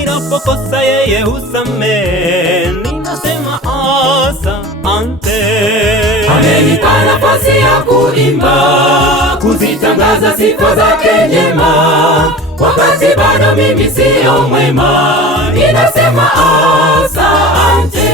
ninapokosa yeye husamehe, ninasema asante. Amenipa nafasi ya kuimba, kuzitangaza sifa zake njema, wakati bado mimi sio mwema, ninasema asante.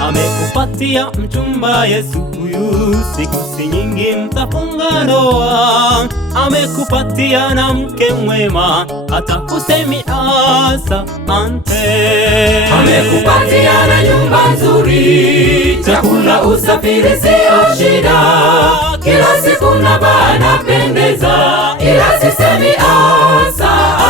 Amekupatia mchumba Yesu, huyu siku si nyingi mtafunga ndoa. Amekupatia na mke mwema, hata usemi asante. Amekupatia na nyumba nzuri, chakula usafiri sio shida, kila siku na bana pendeza, ila sisemi asante.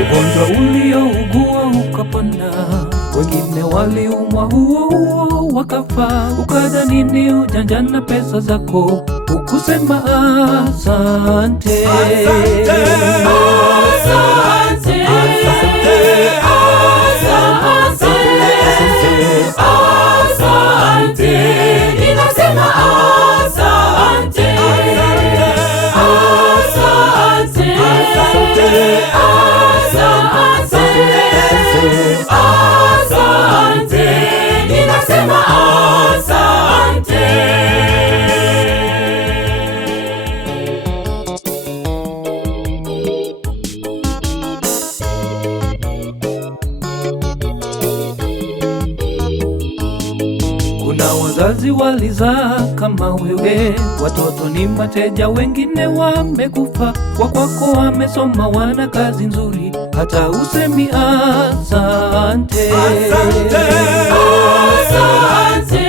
Ugonjwa uliougua ukapona, wengine waliumwa huo wakafa, ukadhani ni ujanja na pesa zako, ukusema asante. Kuna wazazi walizaa kama wewe, watoto ni mateja, wengine wamekufa, kwa kwako wamesoma, wana kazi nzuri, hata usemi asante. Asante.